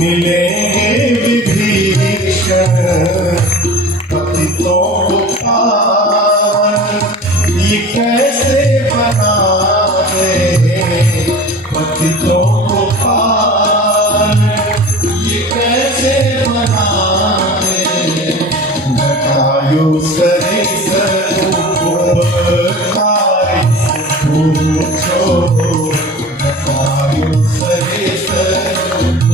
मिलेंगे पतितों को पावन ये कैसे बना दे, पतितों को पावन ये कैसे बना दे। घटायो सरे सरूपकारी पूछो, घटायो सरे सरूपकारी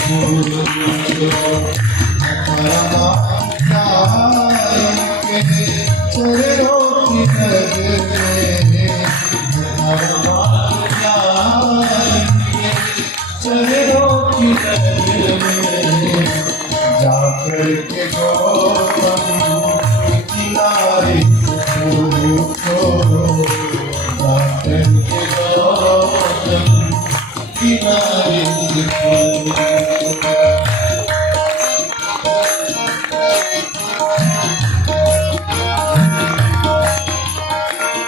पूछो। चरणों की नज़र में, चरणों की नज़र में जाकर के गौतम किनारे पूछो, जाकर के गौतम किनारे पूछो।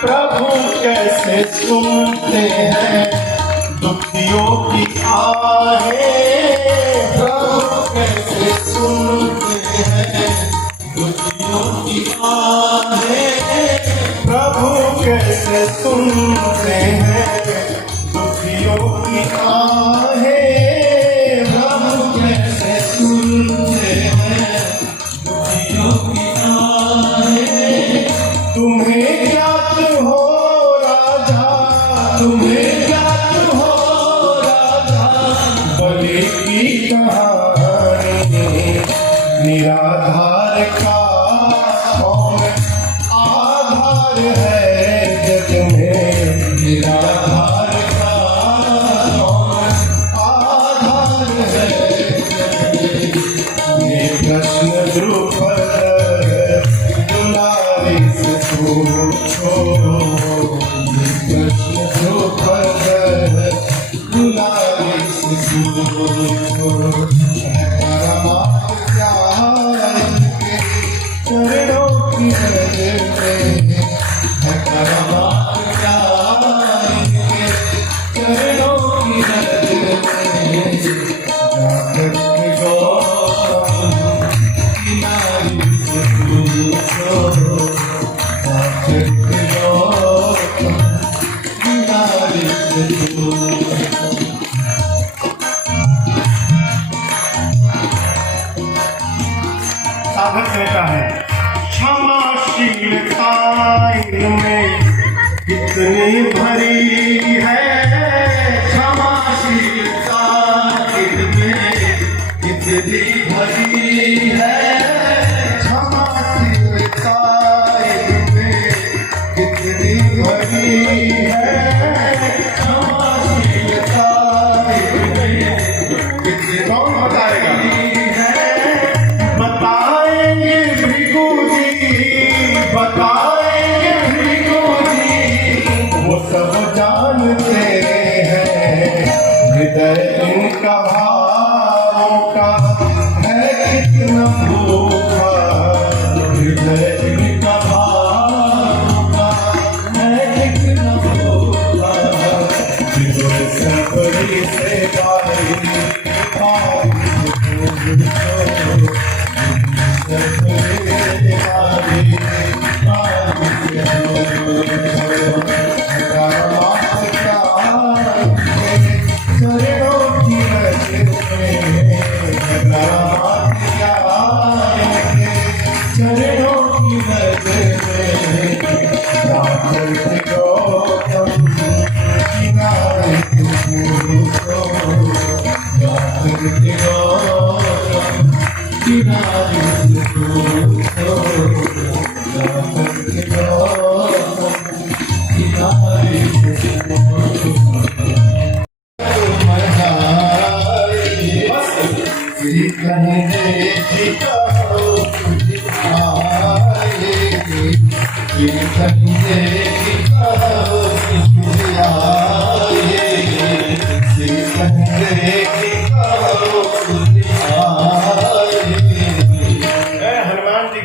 प्रभु कैसे सुनते हैं दुखियों की आहें, प्रभु कैसे सुनते हैं दुखियों की आहें, प्रभु कैसे सुनते हैं दुखियों की आहें, प्रभु कैसे सुनते हैं दुखियों की आहें। तुम्हें ज्ञात हो राजा, तुम्हें ज्ञात हो राजा, बलि की कहानी निराधार का कौन आधार है जग में, निराधार का कौन आधार है। ये प्रश्न द्रुपद दुलारी से पूछो, ये प्रश्न द्रुपद दुलारी से पूछो। परमात्मा क्या इनके चरणों की नज़र में, परमात्मा क्या इनके चरणों की नज़र में जाकर के गौतम किनारे से पूछो, जाकर के गौतम किनारे से पूछो। साधक कहता है क्षमाशीलता इनमें कितनी भरी है, क्षमाशीलता इनमें कितनी भरी है, क्षमाशीलता इनमें कितनी भरी है, क्षमाशीलता इनमें कितनी। कौन बताएगा? बताएंगे भृगु जी, बताएंगे भृगु जी, वो सब जानते हैं हृदय इनका भावों का है कितना भूखा, हृदय इनका भावों का है कितना भूखा। विदुर सबरी से गाई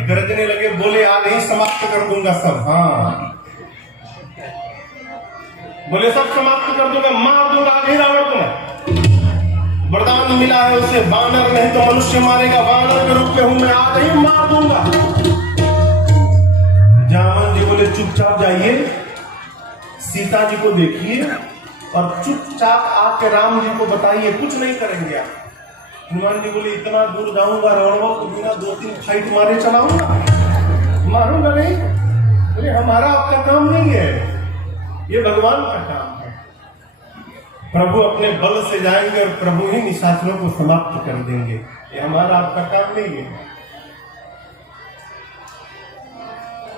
गरजने लगे, बोले आज ही समाप्त कर दूंगा सब। हाँ बोले सब समाप्त कर दूंगा, मार दूंगा आज ही रावण को मैं। वरदान मिला है उसे, बानर नहीं तो मनुष्य मारेगा, बानर के रूप में हूं मैं, आज ही मार दूंगा। जामवंत जी बोले चुपचाप जाइए, सीता जी को देखिए और चुपचाप आके राम जी को बताइए, कुछ नहीं करेंगे आप। हनुमान जी बोले इतना दूर जाऊंगा, रावणों को बिना 2-3 फाइट मारे चलाऊंगा, मारूंगा नहीं। बोले हमारा आपका काम नहीं है, ये भगवान का काम है। प्रभु अपने बल से जाएंगे और प्रभु ही निशाचरों को समाप्त कर देंगे, ये हमारा आपका काम नहीं है।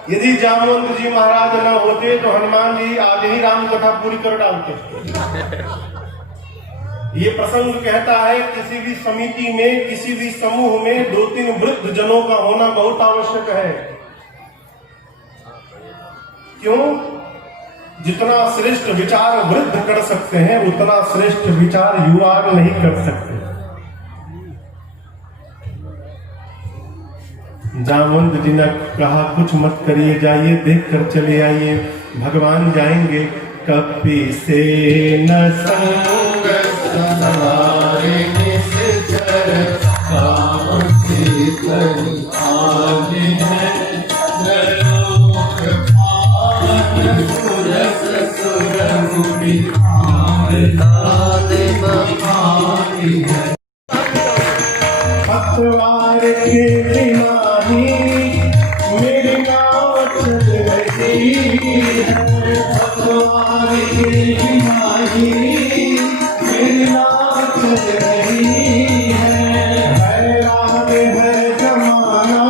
यदि जामवंत जी महाराज न होते तो हनुमान जी आज ही राम कथा पूरी कर डालते। ये प्रसंग कहता है किसी भी समिति में, किसी भी समूह में 2-3 वृद्ध जनों का होना बहुत आवश्यक है। क्यों? जितना श्रेष्ठ विचार वृद्ध कर सकते हैं उतना श्रेष्ठ विचार युवा नहीं कर सकते। जामवंत जी ने कहा कुछ मत करिए, जाइए देख कर चले आइए, भगवान जाएंगे। कपि से न संग सवारे निश्चर, काम से कहीं आगे है, नलोक पावन सुरस सुर मुनि आदि बखानी है। पतवार के बिनाही मेरी नाव चल रही है, पतवार के बिनाही मेरी नाव चल रही है। हैरान है जमाना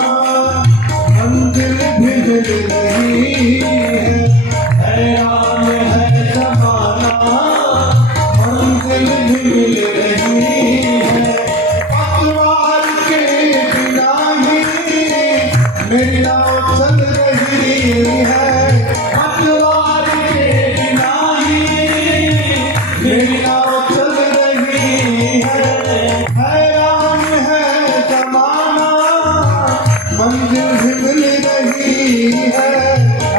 मंजिल भी मिल रही है, हैरान है जमाना मंजिल भी मिल रही है। मेरी नाव चल रही है, पतवार के बिना ही मेरी नाव चल रही है। हैरान है जमाना मंजिल भी मिल रही है,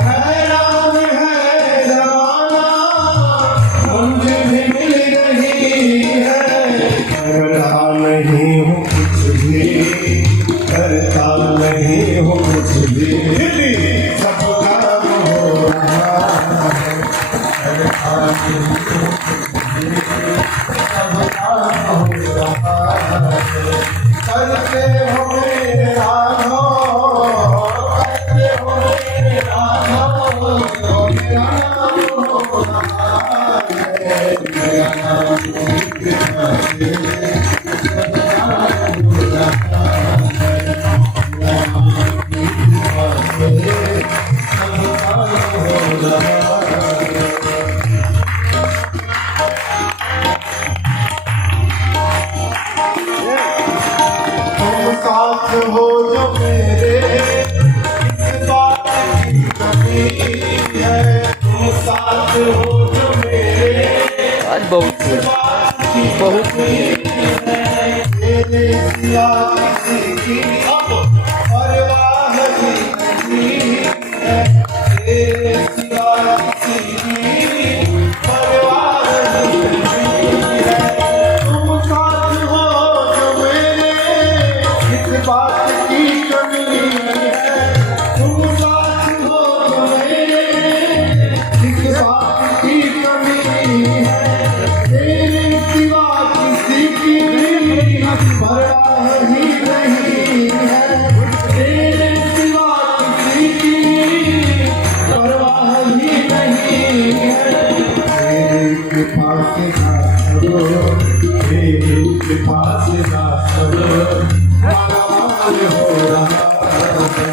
हैरान है जमाना मंजिल भी मिल रही है। करता नहीं हूँ कुछ भी, करता नहीं हो कुछ भी, सब काम हो रहा है, सब काम हो रहा है। करते हो मेरे राघो, करते हो मेरे राघो, मेरा नाम हो रहा है, मेरा नाम साथ हो जो मेरे, इस बात की कमी है। तुम साथ हो जो मेरे, आज बहुत है। तेरे सिवा किसी की परवाह नहीं है, तेरे सिवा किसी की परवाह नहीं है। तुम साथ हो जो मेरे, इस बात की कमी है। तुम साथ हो जो मेरे, इस बात की कमी है। तेरे सिवा किसी की परवाह ही नहीं है, तेरे सिवा किसी की परवाह ही नहीं है। तेरे कृपा से दासो, तेरे कृपा से दासो मालामाल हो रहा है,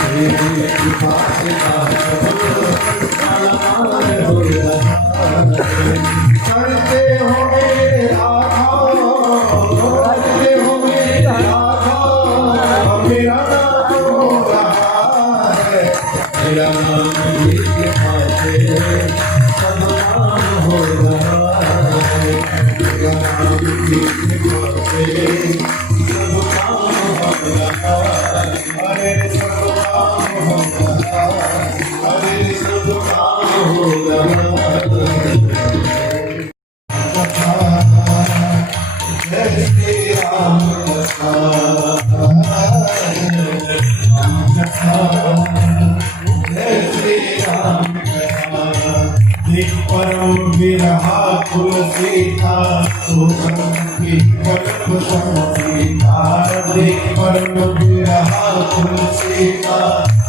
तेरे कृपा से दासो मालामाल हो रहा है। करते हो मेरे राघो, करते हो मेरे राघो, मेरा नाम हो रहा है, मेरा नाम सब नाम हो रहा है, मेरा नाम सब काम हो रहा है। अरे सब काम हो रहा है, अरे सब काम हो रहा है। राम कथा, जय श्री राम कथा। देख परम बिरहा कुल सीता, सुखम की कल्प संसीता। देख परम बिरहा कुल सीता,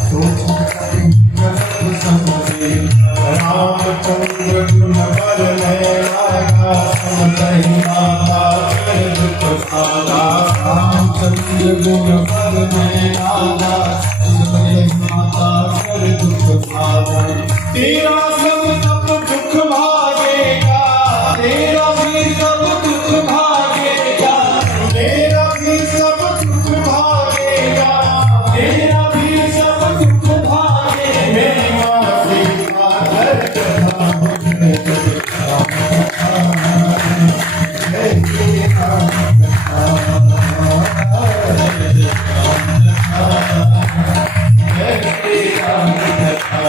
सुखम की कल्प संसीता। रामचंद्र गुण बर नयनागा, समतहि माता कर दुख सागा। रामचंद्र गुण बर नयनागा, समतहि माता कर दुख सागा। तेरा सब तप दुख भागेगा, तेरा भी सब दुख भागेगा, तेरा भी सब दुख भागेगा, तेरा भी सब दुख भागेगा। मेरी माँ सीता हर कथा, जय श्री राम कथा, जय श्री राम कथा, जय श्री राम कथा।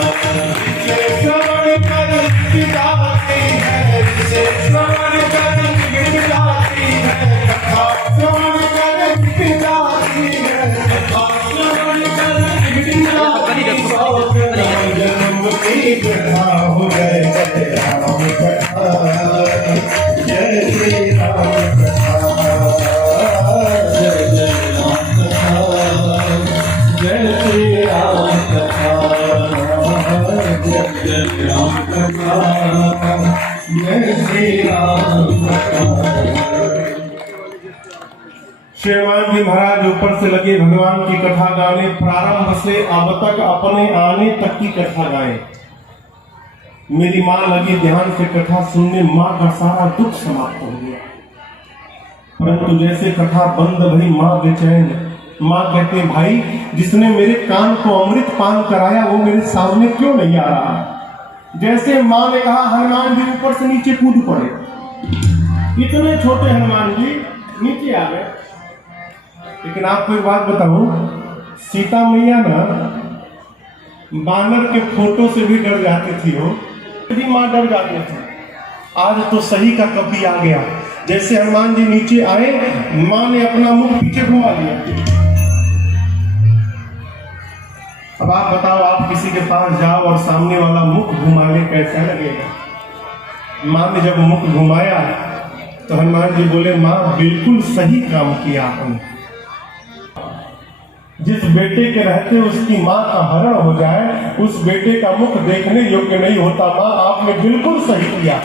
श्रवण कर गिड़गिड़ाती है, श्रवण कर गिड़गिड़ाती है कथा, श्रवण कर गिड़गिड़ाती है कथा, श्रवण कर गिड़गिड़ाती है। जन्म की कथा हो गए जय राम कथा, जय श्री राम कथा, जय जय राम कथा, जय श्री राम कथा, जय राम कथा, जय श्री राम कथा। श्री हनुमान जी महाराज ऊपर से लगे भगवान की कथा गाने, प्रारंभ से अब तक अपने आने तक की कथा गाए। मेरी माँ लगी ध्यान से कथा सुनने, माँ का सारा दुख समाप्त हो गया। परंतु जैसे कथा बंद भई माँ बेचैन। माँ कहते भाई, जिसने मेरे कान को अमृत पान कराया वो मेरे सामने क्यों नहीं आ रहा। जैसे माँ ने कहा, हनुमान जी ऊपर से नीचे कूद पड़े। इतने छोटे हनुमान जी नीचे आ गए। लेकिन आपको एक बात बताऊं, सीता मैया ना बानर के फोटो से भी डर जाती थी। हो भी माँ डर जाती थी। आज तो सही का कपी आ गया। जैसे हनुमान जी नीचे आए, माँ ने अपना मुख पीछे घुमा लिया। अब आप बताओ, आप किसी के पास जाओ और सामने वाला मुख घुमा ले, कैसा लगेगा। माँ ने जब मुख घुमाया तो हनुमान जी बोले, माँ बिल्कुल सही काम किया आपने। जिस बेटे के रहते उसकी माँ का हरण हो जाए, उस बेटे का मुख देखने योग्य नहीं होता। माँ आपने बिल्कुल सही किया।